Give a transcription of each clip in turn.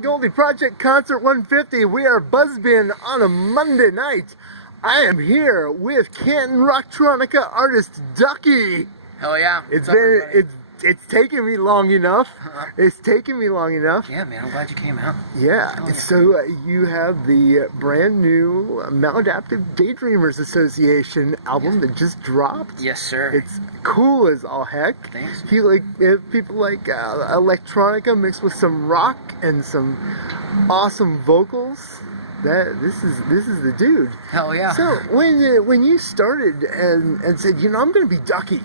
Goldie Project Concert 150. We are buzzbin on a Monday night. I am here with Canton Rocktronica artist Duckii. Hell yeah. It's taken me long enough. It's taken me long enough. Yeah, man. I'm glad you came out. Yeah. So you have the brand new Maladaptive Daydreamers Association album that just dropped. Yes, sir. It's cool as all heck. Thanks. If people like electronica mixed with some rock and some awesome vocals. This is the dude. Hell yeah. So when you started and said, you know, I'm gonna be Duckii.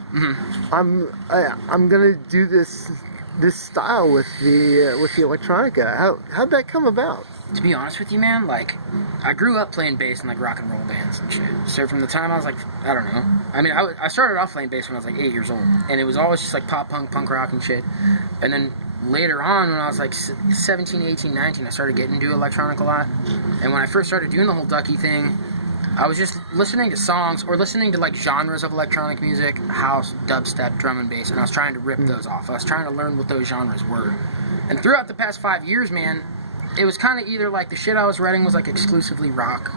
I'm gonna do this style with the electronica. How'd that come about? To be honest with you, man, like, I grew up playing bass in like rock and roll bands and shit. So from the time I was like, I don't know. I mean, I started off playing bass when I was like 8 years old, and it was always just like pop punk, punk rock and shit. And then later on, when I was like 17, 18, 19, I started getting into electronic a lot. And when I first started doing the whole Duckii thing, I was just listening to songs or listening to like genres of electronic music, house, dubstep, drum and bass, and I was trying to rip those off. I was trying to learn what those genres were. And throughout the past 5 years, man, it was kind of either like the shit I was writing was like exclusively rock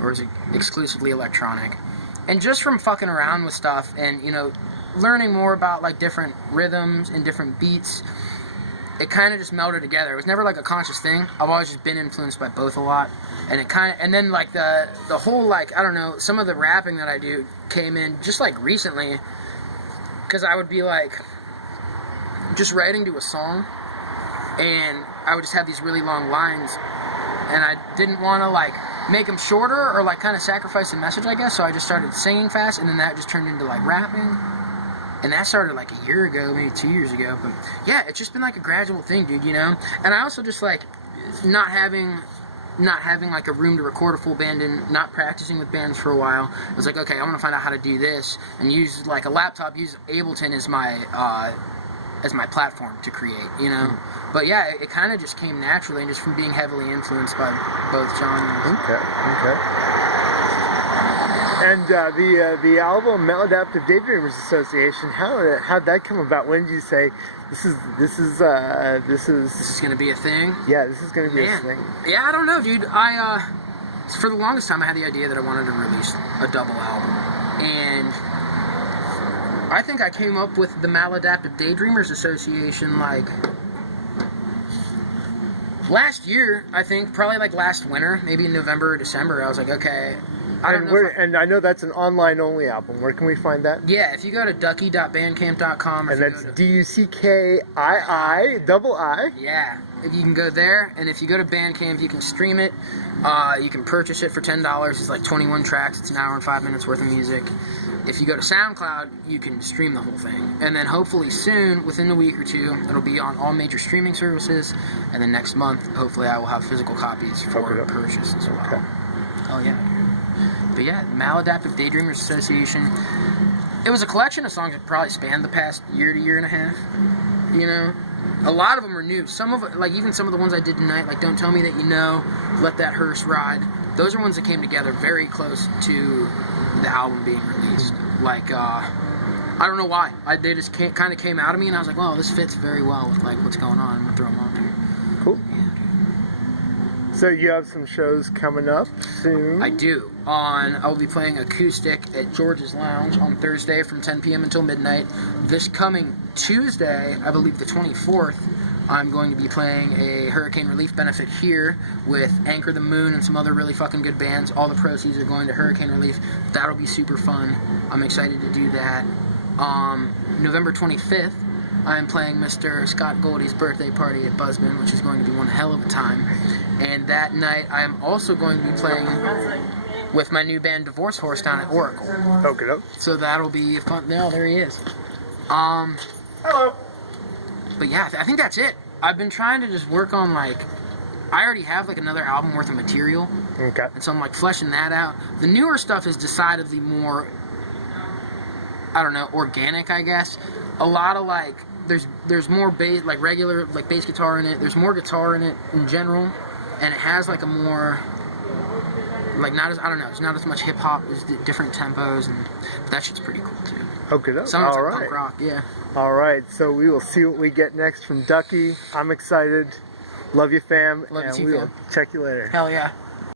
or was it exclusively electronic. And just from fucking around with stuff and, you know, learning more about like different rhythms and different beats, it kind of just melded together. It was never like a conscious thing. I've always just been influenced by both a lot. And it kind of, and then like the whole like, I don't know, some of the rapping that I do came in just like recently, because I would be like just writing to a song and I would just have these really long lines and I didn't want to like make them shorter or like kind of sacrifice the message, I guess. So I just started singing fast, and then that just turned into like rapping. And that started like a year ago, maybe 2 years ago. But yeah, it's just been like a gradual thing, dude, you know? And I also just like not having like a room to record a full band and not practicing with bands for a while. I was like, okay, I want to find out how to do this and use like a laptop, use Ableton as my platform to create, you know? But yeah, it kind of just came naturally and just from being heavily influenced by both genres. Okay. And the album Maladaptive Daydreamers Association, how'd that come about? When did you say this is gonna be a thing? Yeah, this is gonna be a thing. Yeah, I don't know, dude. For the longest time I had the idea that I wanted to release a double album, and I think I came up with the Maladaptive Daydreamers Association like last year. I think probably like last winter, maybe in November or December. I was like, okay. And I know that's an online-only album. Where can we find that? Yeah, if you go to duckii.bandcamp.com. And that's Duckii. Yeah, if you can go there, and if you go to Bandcamp, you can stream it. You can purchase it for $10. It's like 21 tracks. It's an hour and 5 minutes worth of music. If you go to SoundCloud, you can stream the whole thing. And then hopefully soon, within a week or two, it'll be on all major streaming services. And then next month, hopefully I will have physical copies for purchase as well. Okay. Oh, yeah. But yeah, Maladaptive Daydreamers Association. It was a collection of songs that probably spanned the past year to year and a half. You know, a lot of them are new. Some of it, like even some of the ones I did tonight, like Don't Tell Me That You Know, Let That Hearse Ride. Those are ones that came together very close to the album being released. Like, I don't know why. They just kind of came out of me, and I was like, well, this fits very well with like what's going on. I'm gonna throw them on here. Cool. Yeah. So you have some shows coming up soon? I do. I will be playing acoustic at George's Lounge on Thursday from 10 p.m. until midnight. This coming Tuesday, I believe the 24th, I'm going to be playing a hurricane relief benefit here with Anchor the Moon and some other really fucking good bands. All the proceeds are going to hurricane relief. That'll be super fun. I'm excited to do that. November 25th, I'm playing Mr. Scott Goldie's birthday party at Buzzman, which is going to be one hell of a time. And that night, I am also going to be playing with my new band Divorce Horse down at Oracle. Okay. So that'll be fun. No, there he is. Hello. But yeah, I think that's it. I've been trying to just work on like, I already have like another album worth of material. Okay. And so I'm like fleshing that out. The newer stuff is decidedly more, I don't know, organic, I guess. A lot of like, there's more bass, like regular like bass guitar in it. There's more guitar in it in general, and it has like a more like not as, I don't know, it's not as much hip hop. There's different tempos, and that shit's pretty cool too. Okay, some of it's like punk rock, yeah. All right, so we will see what we get next from Duckii. I'm excited. Love you, fam. Love you and too, we will fam. check you later. Hell yeah.